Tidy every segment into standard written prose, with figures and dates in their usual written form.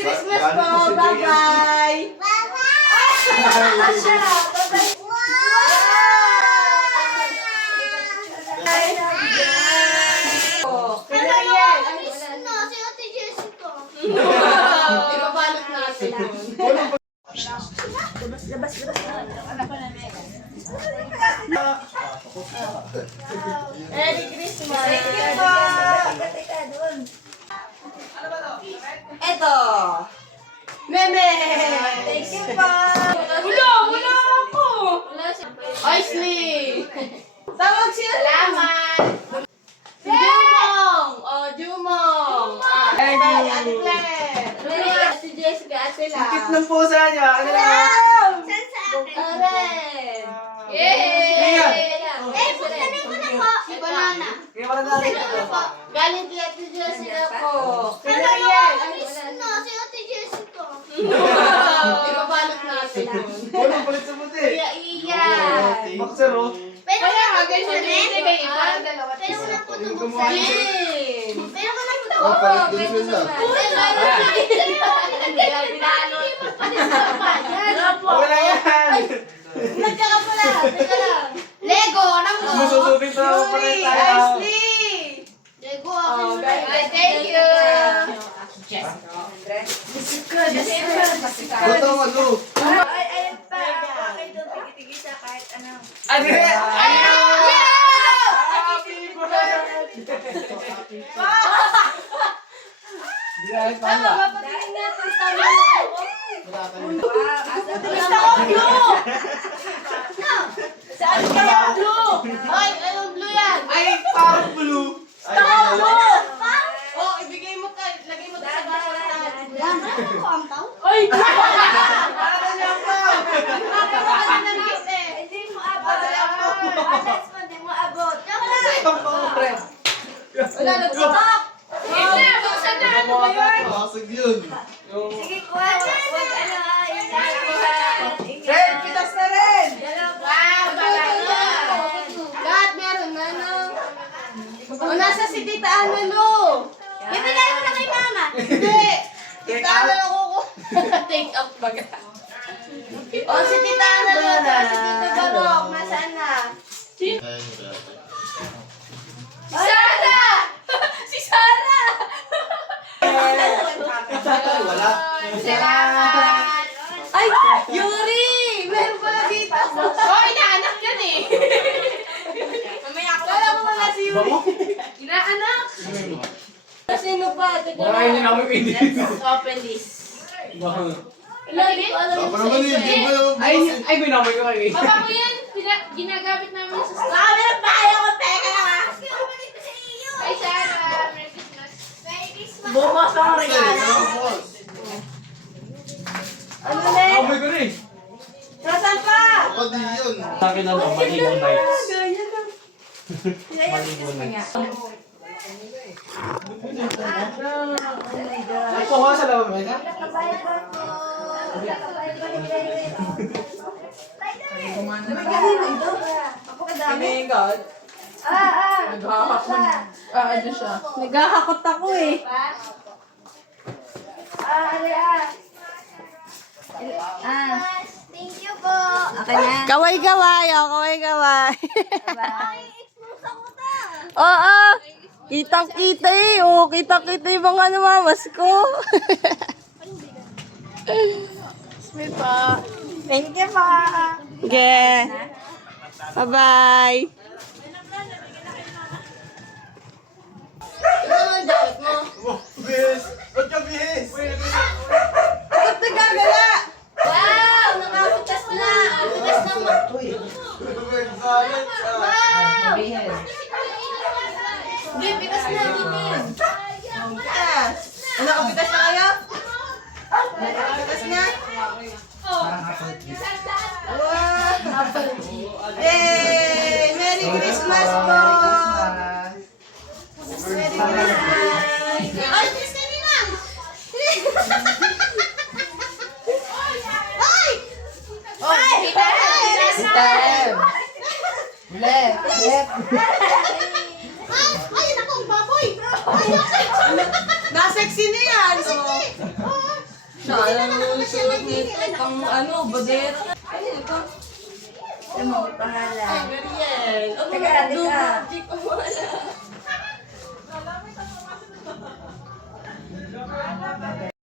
Christmas po! Bye-bye! Ibabalot natin. Merry Christmas! Thank you po! Eto! Meme! Thank you po! Wala ako! Oisley! Tawag siya! Salamat! Jumong! Oh, Jumong! Ate Claire! Si Jessica, Ate La. Kit ng pusa niya. Ano na? Saan sa akin? Aren! Yay! Buksanin ko na po. Si Banana. Kaya wala na rin. Galing kay Ate Jessica po. Hello, no, si Ate Jessica. Ibabalot natin. Walang palit sa puti. Iya! Boxer, oh. Pero ko na po ganyan din. May iba, dalawa. Pero ko na po ito Jin! Pero ko na po ito. Oo, pwede naman. Wala yan. Nagkakapula. Teka lang. Lego, alam mo. Masusutin sa ako pa rin tayo. Lego, ako. Thank you. Bato, ano? Ayan pa. Bakit doon tigit-tigit kahit ano. Ano yan? Happy birthday! Hindi na rin pala. Gusto ko blue! Saan kaya blue? Ay, anong blue yan? Ay, parang blue. Gusto ko blue! Oh, ibigay mo ka. Lagay mo sa basahan. Ano ang tao? Ay! Para na niya pa. Hindi mo abot. Alex mo, hindi mo abot. Wala na tutok! Hindi! Buksan na! Ano ba yun? Basag yun. Sige, kuha. Huwag ano, Red, pitas na rin. Wow! Talaga! Kat, meron na, no? O, nasa si Tita Ana, no? Ibigay mo na kay mama. Hindi! Tita Ana ako ko. Take out baga. O, si Tita Ana, no? Si Tita Barok, nasaan na? Sara! Si Sara! Wala. Salamat! Ay! Yuri! Meron pala dito. Oh, inaanak yan eh. Mamaya ako. Kala mo wala si Yuri. Inaanak. Sino pa? Baka hindi namin pwede. Let's open this. Lagi ko alam Ako naman yun. Hindi mo naman bukas. Ay, ginamay ko kayo. Baba ko yan. Ginagamit namin sa store. Baka meron pa ayaw ko. Teka lang ha. Ay, Sarah. Merry Christmas. Merry Christmas. Bumos ang regalo. Ano ulit? Amoy ko rin. Nasaan pa? Ako din yun. Sa akin na lang, Maligo Nights. Ganyan lang. Maligo Nights. Ay, kuha sa loob. Mega. Naghahakot ako eh. Thank you po. Kaway-kaway, oh, kaway-kaway. Ay, expose ako na. Oo, kitang-kita eh. Oo, kitang-kita yung mga namamas ko. May pa. Thank you pa. Okay. Bye-bye. Ano ang damit mo? Bis! Ba't ka bis? Bakit nagagala? Wow! Nakabutas na! Butas ng Wow! Hindi, pitas na din. Pitas. Nakapitas na kayo? Nakapitas na? Wow! Yay! Merry Christmas po! Merry Christmas! Ay, kiss ka nila! Ay! Ay! Stem! Left! Left! Ay, naku, baboy. Nasexy na yan! Oh. Sayang yung suot nito. Pang ano, badera. Ano ito? Ano mo pangalan? Ay, Mariel. Ano Teka, na, teka. dugo. Di ko wala.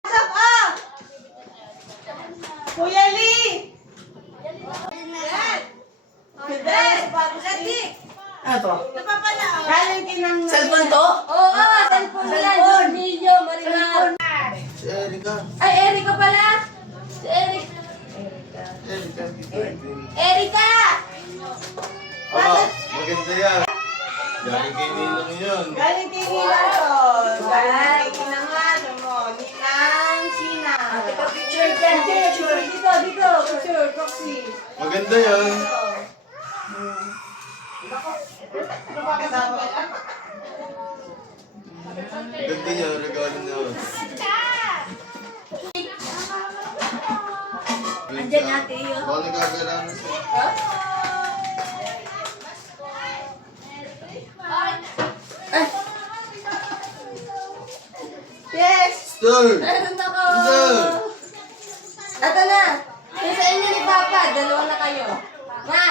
Pasok ah! Kuya Lee! Ready? Ano to? Napapala oh. Galing kinang... Cellphone to? Oo, cellphone nila. Cellphone. Video, Marimar. Si Erika. Ay, Erika pala. Si Erika. Erika. Erika! Maganda yan. Galing kay Ninong yun. Galing kay Ninang to. Galing kay Ninang ano mo. Ninang Sina. Teka, picture dyan. Picture. Dito, dito. Picture, proxy. Maganda yan. Maganda yan, regalo niya. Andyan natin yun. Baka nagagalaman siya. Yes! Sir! Meron ako. Sir! Ito na. Yung sa inyo ni Papa, dalawa na kayo. Ma!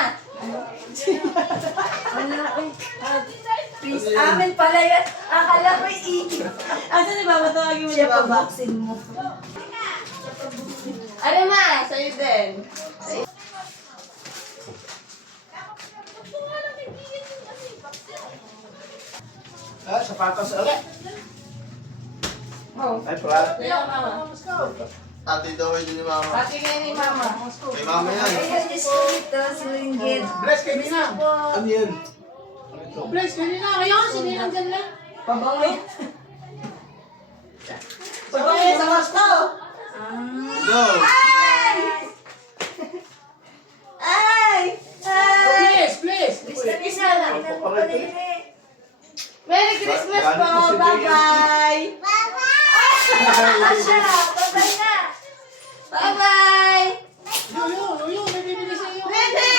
Ano? Please, amin pala yan. Akala ko i-i. Asa ni Baba? Tawagin mo siya pabaksin mo. Ano ma? Sa'yo din. Ah, sapatos ulit. Oh. Ay, pala. Kaya mama. Tatay daw yun ni Mama. Pati kayo ni Mama. Kay Mama yan. Ayan, dito, sulinggit. Bless kay Nina. Ano yan? Bless kay Nina. Kaya kasi Nina dyan lang. Pabango yun. Sabi sa Moscow. No! Ay! Ay! Bless, bless. Isa lang. Merry Christmas Galing po. po si Bye-bye. Asya, babay na. Bye-bye. Yung, may bibili sa iyo. Nene!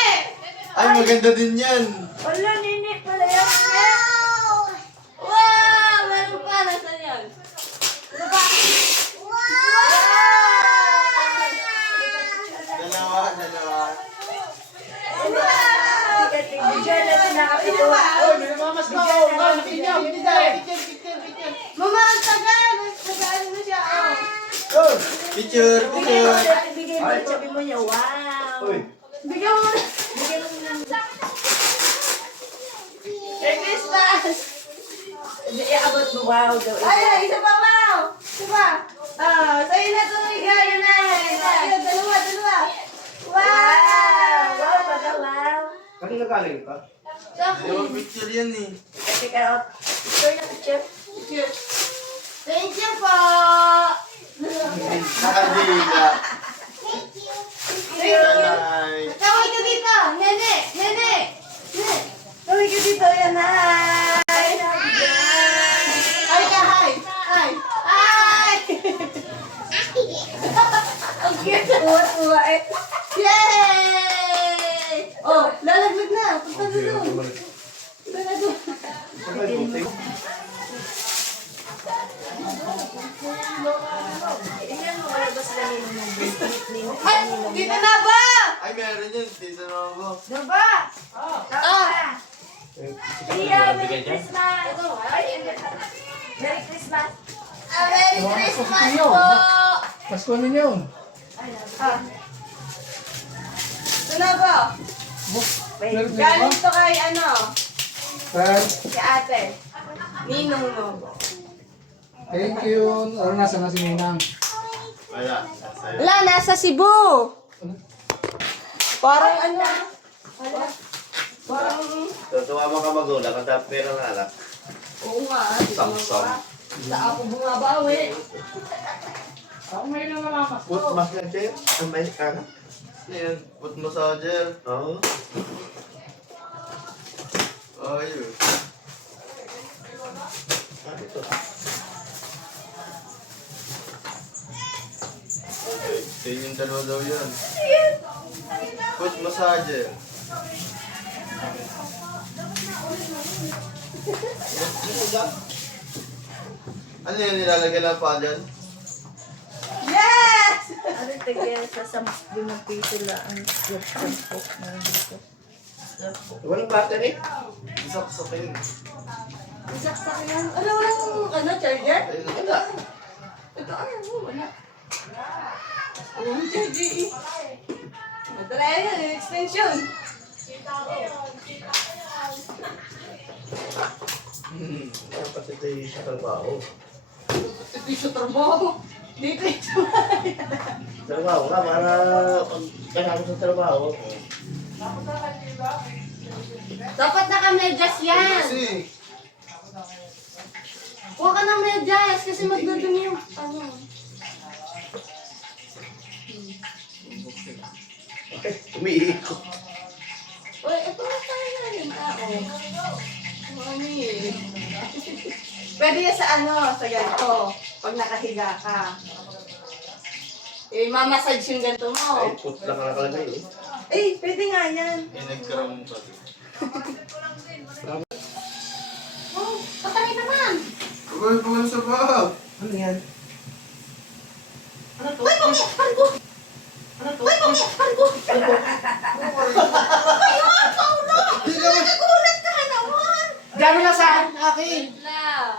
Ay, maganda din yan. Wala, nini pala yan. Wow! Meron pa. Nasaan yan? Dalawa, dalawa. Bigyan natin nakapito. Oh, may namamas ka. Oh, bigyan, bigyan. Mama, ang tagal. Nag-ano na siya. Oh. Picture, picture. Bigay mo, sabi mo niya, wow. Uy. Bigyan mo na. Bigyan mo ng... Merry Christmas! Iabot mo, wow daw. Ay, isa pa, Mau! Isa pa! Ah, sa'yo na ito. Yan na. Ayun, dalawa. Wow! Wow, baka wow. Kanina galing ka? Sa Hindi mo picture yan eh. Teka, oh. Picture na picture. Thank you po! Nakadila. Bye. Kaway ka dito! Nene! Nene! Tawag ka dito, yan na. Hi! Ay ka, hi! Hi! Hi! Ang cute! Tuwa-tuwa eh. Yay! Oh, lalaglag na! Punta na doon! Tingnan mo, wala ba sila ng biscuit ni Ay! Dito na ba? Ay, meron yun. Dito naman ko. Diba? Ah! Tia, Merry Christmas! Ay, Merry Christmas! Merry Christmas po! Pasko na yun. Ito na ba? Galing to kay ano? Si ate. Ninong Nobo. Thank you. Ano nasa na si Ninang? Wala. Sa'yo. Wala, nasa Cebu. Parang ano? Parang... Tutuwa mo ka magulang kung dapat pera na anak. Oo nga. Samsung. Sa ako bumabawi. Ako may lang namamas. Foot massager? Ang may ano? Yan. Foot massager. Oo. Ayun. Ano ito? Sa inyong dalawa daw yan. Foot massager. Ano yun nilalagay lang pa dyan? Yay! Tigyan sa 10 piso lang ang laptop po. Meron dito. Walang battery. Isaksakin. Isaksak yan. Ano, walang charger? Ayun, wala. Ito, wala. Walang charger eh. Madala yan, extension. Dapat ito yung sa trabaho. Ito yung sa trabaho. Dito ito. Trabaho nga, para pag kailangan sa trabaho. Dapat naka-medyas yan. Kasi, Huwag ka ng medyas kasi magdudumi yung ano. umiikot. Uy, ito na tayo na rin. Mami. Pwede yan sa sa ganito. Pag nakahiga ka. Eh, mamasage yung ganito Ay, mo. put lang nakalagay eh. Eh, pwede nga yan. Nagkaroon ka. Oh, patay naman. Pagod sa bag. Ano yan? Uy, pangit! Pargo! Uy, pangit! Pargo! Ayun, Paulo! Nagulat ka naman! Gano'n na sa akin. Lang.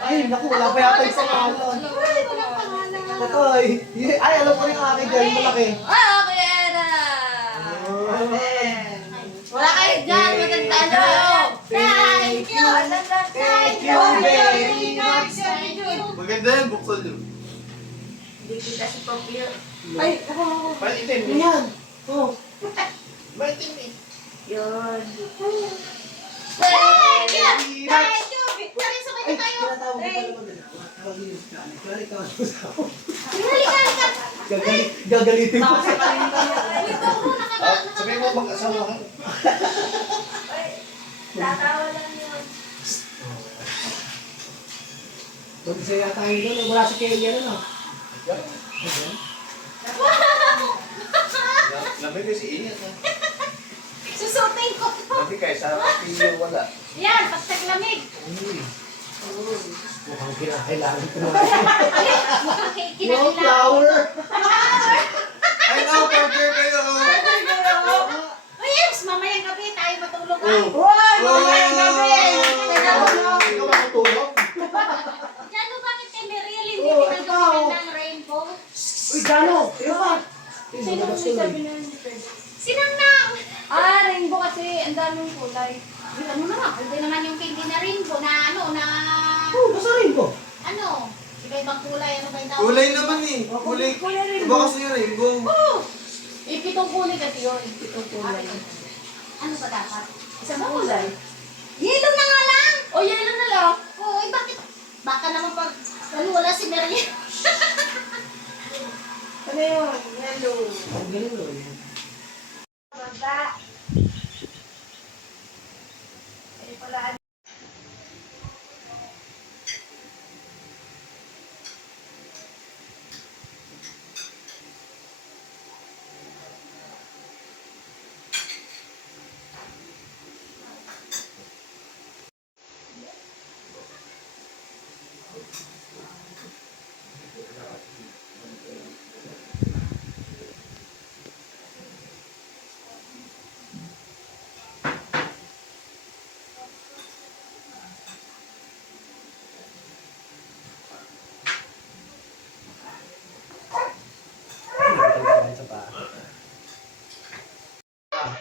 Ay, naku, wala pa yata yung pangalan. Uy, walang pangalan. Patay. Ay, alam ko rin ang akin dyan, malaki. Ah, okay, Era! Wala kayo dyan, matanda na. Thank you! Thank you very much! Thank you! Maganda yan, buksan yun. Hindi kita si Papio. Ay, Maitim Ano yan? Oh. Maitim eh. yun. Thank you! Thank you! Victory, sumay na tayo! Tinatawag ko pala maganda. Klari ka sa ako. Halika! Gagalitin ko. Uy, Paulo, Sabi mo mag-asawa ka. Tatawa lang yun. Magsaya tayo doon. Wala si Kelly ano. Lamig kasi ingat ha. Susutin ko to. Lamig kayo sa pilyo wala. Yan, pagtag lamig. Mukhang kinakailangan ko na. Mukhang No kinakailangan. flower. Ay, now, burger kayo. Uy, Ems, mamayang gabi tayo matulog ha. Wow! Mamayang gabi! Ikaw makatulog. Yan, no, bakit kay Meriel hindi Oh, pinagkakilan ikaw. ng rainbow? Uy, Gano. Iyo pa. Sino ang sabi na yun? Sinang nang? Rainbow kasi. Ang daming kulay. Ano naman, hindi naman yung candy na rainbow na ano, na... Oh, basta rin ko. Ano? Iba-ibang kulay, ano ba yung tawag? Kulay naman eh. Kulay. Kulay rin. Iba kasi yung rainbow. Pitong kulay kasi yun. Pitong kulay. Ano ba dapat? Isang kulay. Yellow na nga lang! O, yellow na lang. Oo, eh bakit? Baka naman pag ano, wala si Meriel. Ano yun? Yellow. Ang galing mo yan. Baba. Ay, pala.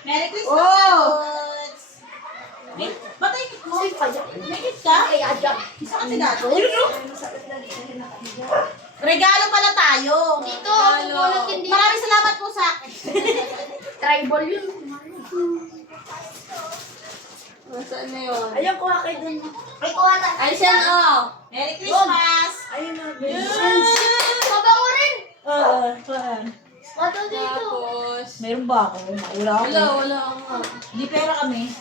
Merry Christmas! Oh! Lods! Batay mo! May gift ka? Ay, adyak. Isa ka tinato? Regalo pala tayo. Dito, tumulong hindi. Maraming salamat po sa akin. Tribal yun. Nasaan na yun? Ayun, kuha kayo dun. Ay, kuha na. Ay, siya Merry Christmas! Ayun na. Mabango rin! Oo, saan? Wato dito. Tapos, Meron ba ako? Wala ako. wala nga. Di pera kami.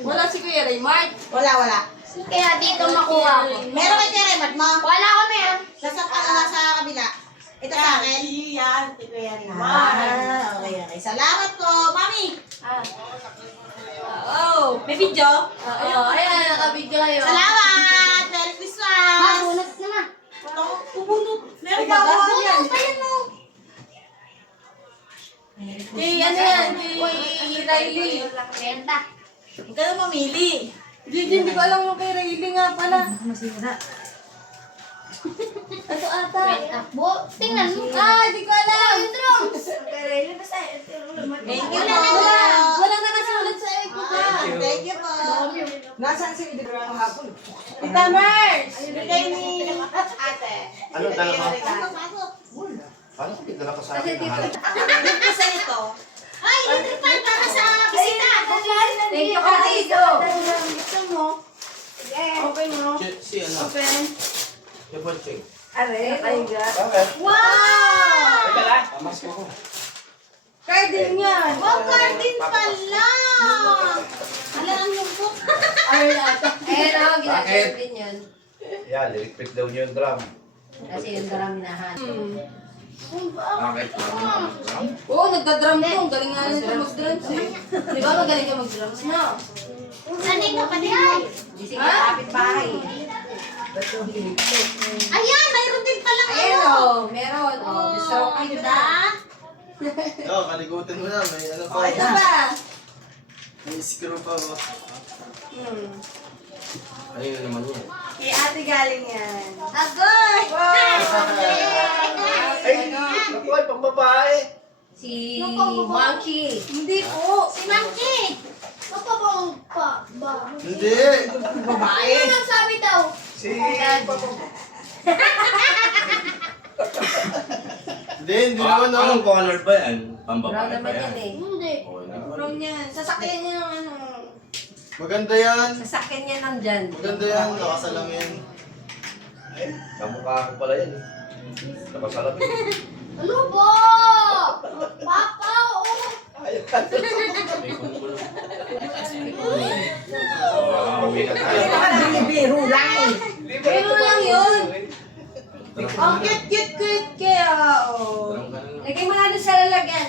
Wala si Kuya Raymart. Wala. Kaya dito makuha ko. Meron kay Tere, Mat mo? Wala ko meron. Sa kabila. Ito sa akin. Yan, si Kuya Okay. Salamat po, Mami. Oh, May video? oo. Ayan, nakabidyo kayo. Salamat! Merry Christmas! Bunot na. Pumunot. Meron ka ako yan. Riley. Benta. Huwag ka na mamili. Gigi, hindi ko alam yung kay Riley nga pala. Masira. Ito ata. Tingnan mo. Hindi ko alam. Yung drums. Thank you po. Wala na nakasulat sa eko ka. Thank you po. Nasaan si Idro kahapon? Tita Mars. Bigay ni ate. Ano dala ka? Paano ko dala ka sa akin? Kasi nito. Ay, ito pa para sa bisita. Thank you, Carito. Gusto mo? Open mo. Si ano? Open. Triple check. Are, kaiga. Bakit? Wow! Teka lang. Tamas ko. Cardin yan. Wow, cardin pala. Wala lang yung book. Ayan o, ginagawa din yun. Yeah, lilikpit daw niyo yung drum. Kasi yung drum minahan. Bakit? Oo, nagda-drum ko. Ang galing nga nito mag-drums eh. Di ba magaling ka mag-drums na? Sanay ka pa din. Gising ka kapit bahay. Ayan, mayroon din palang Ayan o, meron o. Gusto ko kayo na. Oo, kaligutin mo na. May ano pa. Ito ba? May screw pa ba? Kanina naman yan. Kay ate galing yan. Agoy! Ay, naku, ay, pang babae. Si Monkey. Hindi po. Si Monkey. Hindi. Babae. Ano sabi daw? Si... Hindi naman no. Anong color ba yan? Brown Pambabae ba naman yan? yan eh. Hindi. Oh, hindi ko From yan. Sasakyan niya ng ano. Maganda yan. Sasakyan niya ng dyan. Maganda yan. Nakasalamin. Ay, kamukha ko pala yan. Nakasalamin. Ano ba? Papa, May kumukulo. Oh, uwi na tayo. Biro lang. Pero lang yun. Drum ka Ang na. cute kaya. Oh. Drum ka na. Lagay mo natin sa lalagyan.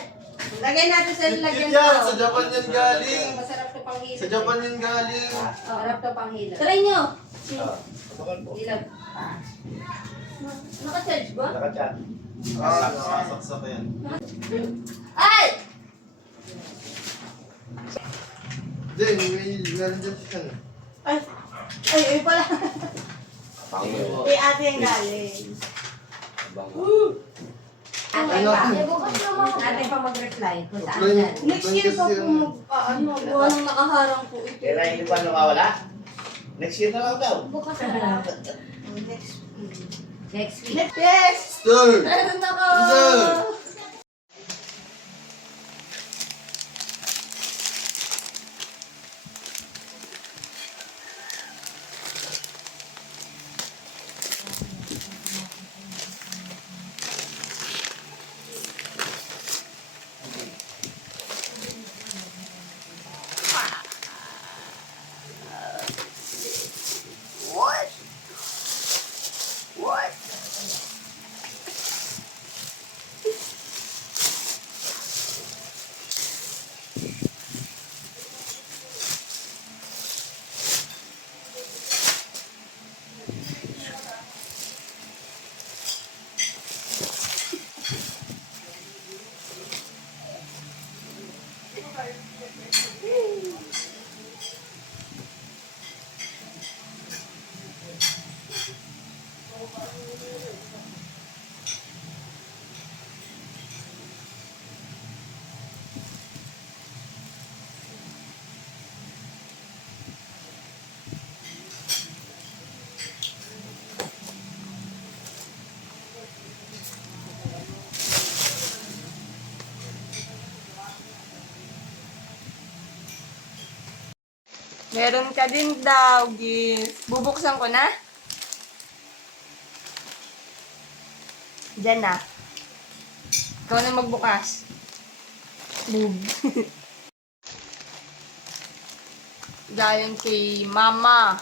Lagay natin sa Kit lalagyan yan. ko. Sa Japan yan galing. Masarap to pang hilot. Sa Japan yan galing. Masarap to pang hilot. Try nyo. Bakal po. Hilot. Naka-charge ba? Nakachat. Nakasaksak yan. Ay! Hindi, may galing dyan siya. Ay pala. Pango. Kay ate yung galing. Bango. Ate pa. Ate pa mag-reply kung saan Apply- yan. Next year pa po ano, walang nakaharang po ito. Kailan hindi pa nakawala? Next year na lang daw. Next. Next week. Yes! Sir! Meron ako! Sir! Meron ka din daw, gift. Bubuksan ko na? Diyan na. Ikaw na magbukas. Boob. Gayon kay Mama.